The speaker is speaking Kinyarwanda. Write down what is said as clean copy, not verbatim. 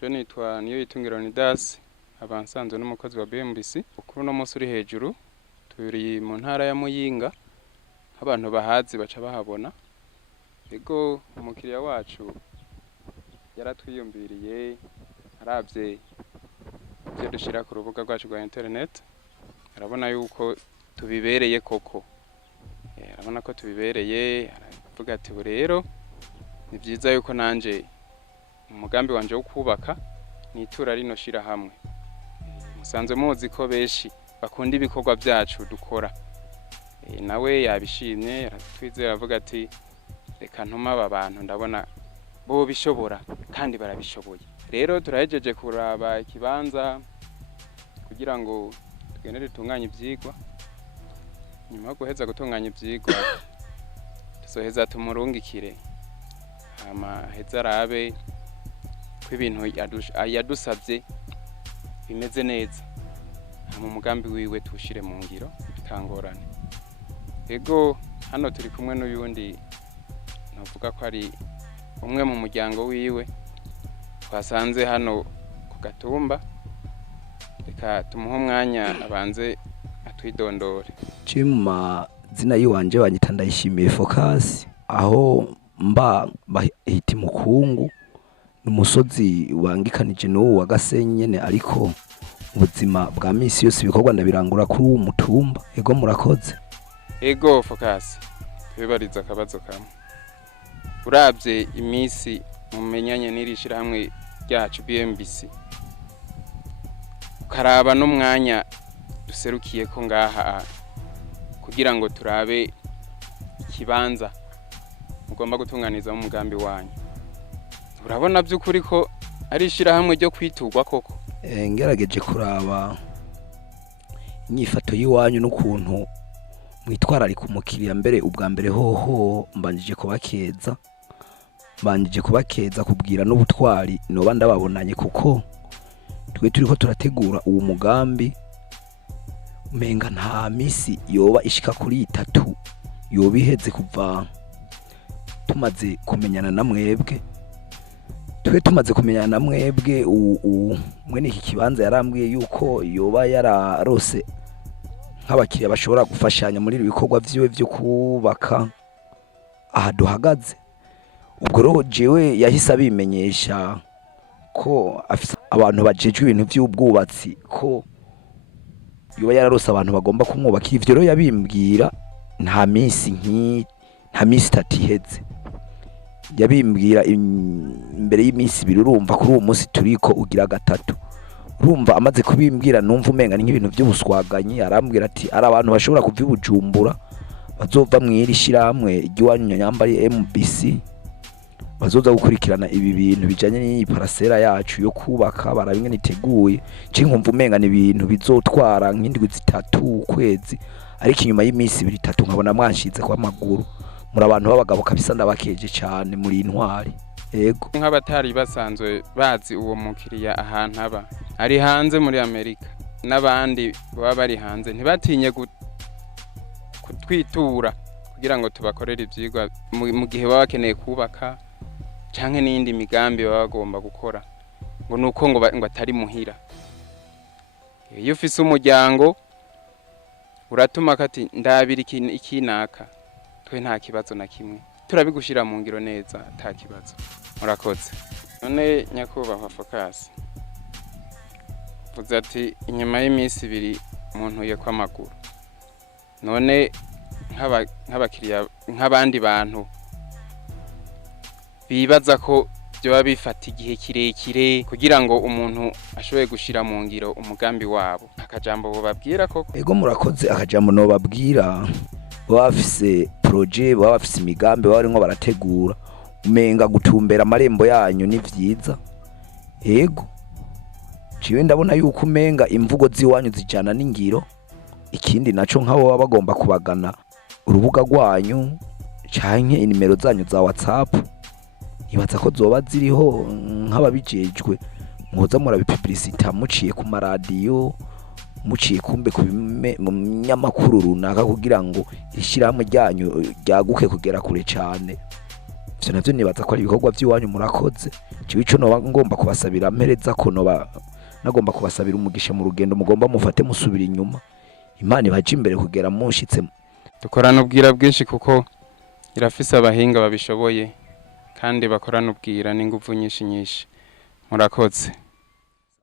Je nitwa niyo yitungiro Nidas abansanzwe n'umukozi wa BMBC ukuru no munsi uri hejuru turi mu ntara ya Muyinga abantu bahazi baca bahabona ego umukiriya wacu yaratwiyumviriye aravye byo dushira ku rubuga rwacu rwa internet arabona yuko tubibereye koko arabona ko tubibereye aravuga ati rero ni byiza yuko nanje umugambi wanje wo kubaka nitura rino shira hamwe musanzwe muzi ko beshi bakunda ibikorwa byacu dukora nawe yabishimye aratwizera avuga ati reka ntuma aba bantu ndabona bo bishobora kandi barabishoboye rero turahejeje kuraba ikibanza kugira ngo tugende dutunganye ivyigwa nyuma yo guheza gutunganya ivyigwa tuzoheza tumurungikire hama heza arabe ko ibintu yadusabye bimeze neza hama umugambi wiwe tushire mu ngiro bitangorane ego hano turi kumwe n'uyundi navuga ko ari umwe mu muryango wiwe twasanze hano ku gatumba reka tumuhe umwanya abanze atwidondore Chima zina yiwanje banyita Ndayishimiye Focus aho mba bahita Mukungu n'umusozi wangikanije no wa Gasenyi nyene ariko ubuzima bwa misi yose ibikorwa ndabirangura kuri uwo mutumba ego murakoze ego Focus bibariza akabazo kamwe uravye imisi mumenyanye n'irishira hamwe ryacu BMBC ukaraba n'umwanya duserukiye ko ngaha kugira ngo turabe ikibanza mugomba gutunganiza mu mugambi wanyu urabona by'ukuri ko ari ishira hamwe ryo kwitugwa koko ngerageje kuraba inyifato yiwanyu n'ukuntu mwitwarari ku mukiriya mbere ubwa mbere hoho mbanjije kubakeza kubwira n'ubutwari noba ndababonanye kuko twe turiko turategura uwo mugambi umenga nta misi yoba ishika kuri 3 yoba iheze kuva tumaze kumenyana na mwebwe mwene iki kibanza yarambwiye yuko yoba yararose nk'abakiriya bashobora gufashanya muri ibikorwa vyiwe byo kubaka aha duhagaze ubwo rero jewe yahise abimenyesha ko afise abantu bajejwe ibintu by'ubwubatsi ko yoba yararose abantu bagomba kumwubaka ivyo rero yabimbwira nta misi 3 iheze yabimbwira imbere y'imisi 2 urumva kuri uwo munsi turiko ugira gatatu urumva amaze kubimbwira numva umenga n'ibintu by'ubuswaganyi arambwira ati ari abantu bashobora kuva ibujumbura bazova mwiri shiramwe igiwanyu nyambari MBC bazoza gukurikirana ibi bintu bijanye n'iyi parasera yacu yo kubaka barabimwe niteguye cinkumva umenga ni ibintu bizotwara nk'indwi 3 ukwezi ariko inyuma y'imisi 2-3 nkabona mwanshize kwa maguru muri abantu b'abagabo kabisa ndabakeje cyane muri intwari yego nk'abatari basanzwe bazi uwo mukiriya ahantu aba ari hanze muri Amerika n'abandi baba bari hanze ntibatinye kutwitura kugira ngo tubakorere ivyigwa mu gihe baba bakeneye kubaka canke n'indi migambi baba bagomba gukora ngo nuko ngo atari muhira iyo ufise umuryango uratuma kati ndabira ikinaka twe nta kibazo na kimwe turabigushira mu ngiro neza nta kibazo murakoze none nyakubahwa Focus vuze ati inyuma y'imisi 2 umuntu ye kwa maguru none nk'abakiriya nk'abandi bantu bibaza ko byo bifata igihe kirekire kugira ngo umuntu ashoboye gushira mu ngiro umugambi wabo akajambo bo babwira koko ego murakoze akajambo no babwira bafise projet bafise imigambi barinko barategura umenga gutumbera amarembo yanyu ni vyiza ego ciwe ndabona yuko umenga imvugo ziwanyu zijana n'ingiro ikindi naco nk'abo baba bagomba kubagana urubuga rwanyu canke inimero zanyu za WhatsApp ibaza ko zoba ziriho nk'ababijejwe muza murabipublicita muciye ku maradiyo muciye kumbe ku nyamakuru runaka kugira ngo ishiramwe ryanyu ryaguke kugera kure cyane ivyo navyo nibaza ko ari ibikorwa by'iwanyu murakoze. Ciwe ico noba ngomba kubasabira mpereza ko noba nagomba kubasabira umugisha mu rugendo mugomba mufate musubira inyuma, Imana ibaje imbere kugera munshitse. dukorana ubwira bwinshi kuko irafise abahinga babishoboye kandi bakorana ubwira n'inguvu nyinshi. Murakoze.